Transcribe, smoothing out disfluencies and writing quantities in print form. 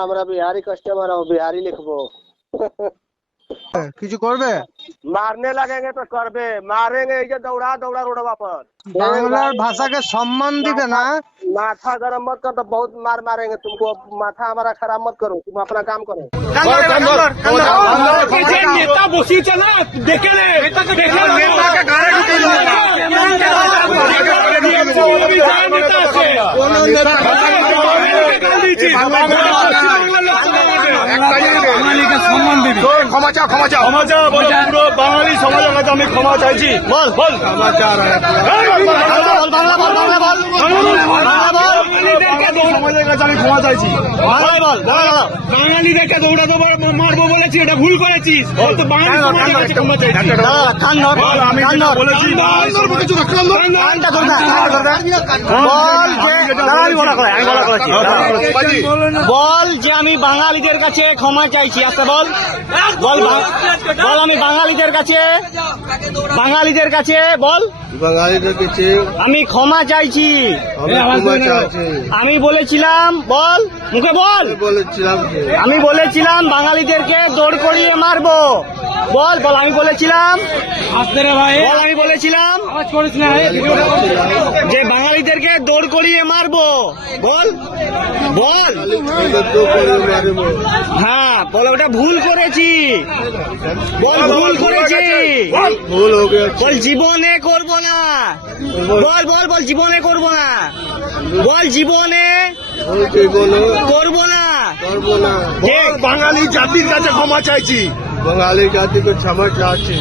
আমরা বিহারি कस्टमर हो, बिहारी लिखबो। কিছু করবে? मारने लगेंगे तो करबे, मारेंगे ये दौड़ा दौड़ा रोडवा पर। বাংলার ভাষাকে সম্মান দিবে না। माथा गरम मत कर, तो बहुत मार मारेंगे तुमको। माथा हमारा खराब मत करो, तुम अपना काम करो। নেতা বসিয়েছে না, দেখে নে ক্ষমা চাও ক্ষমা চাও ক্ষমা চাও বলো, পুরো বাঙালি সমাজের কাছে আমি ক্ষমা চাইছি। বল বল সমাজের কাছে আমি ক্ষমা চাইছি। বাঙালিদেরকে দৌড়া দেবো মারবো বলেছি, এটা ভুল করেছিস। তো বাঙালি সমাজের কাছে ক্ষমা চাইছি। আমি যেটা বলেছি বল যে আমি বাঙালিদের কাছে ক্ষমা চাইছি। আচ্ছা বল বল বল আমি বাঙালিদের কাছে বল বাঙালিদের কাছে আমি ক্ষমা চাইছি। আমি বলেছিলাম, বল মুখে বল, আমি বলেছিলাম বাঙালিদেরকে দৌড় করিয়ে মারবো। বল বল আমি বলেছিলাম, বল আমি বলেছিলাম যে বাঙালিদেরকে দৌড় করিয়ে মারবো। বল বল হ্যাঁ বল, ওটা ভুল করেছি। বল ভুল করেছি, ভুল হয়ে গেছে। বল জীবনে করবো না। বল বল বল জীবনে করবো না। বল জীবনে করবো না। বাঙালি জাতির কাছে ক্ষমা চাইছি। বাঙালি জাতিকে ক্ষমা চাচ্ছি।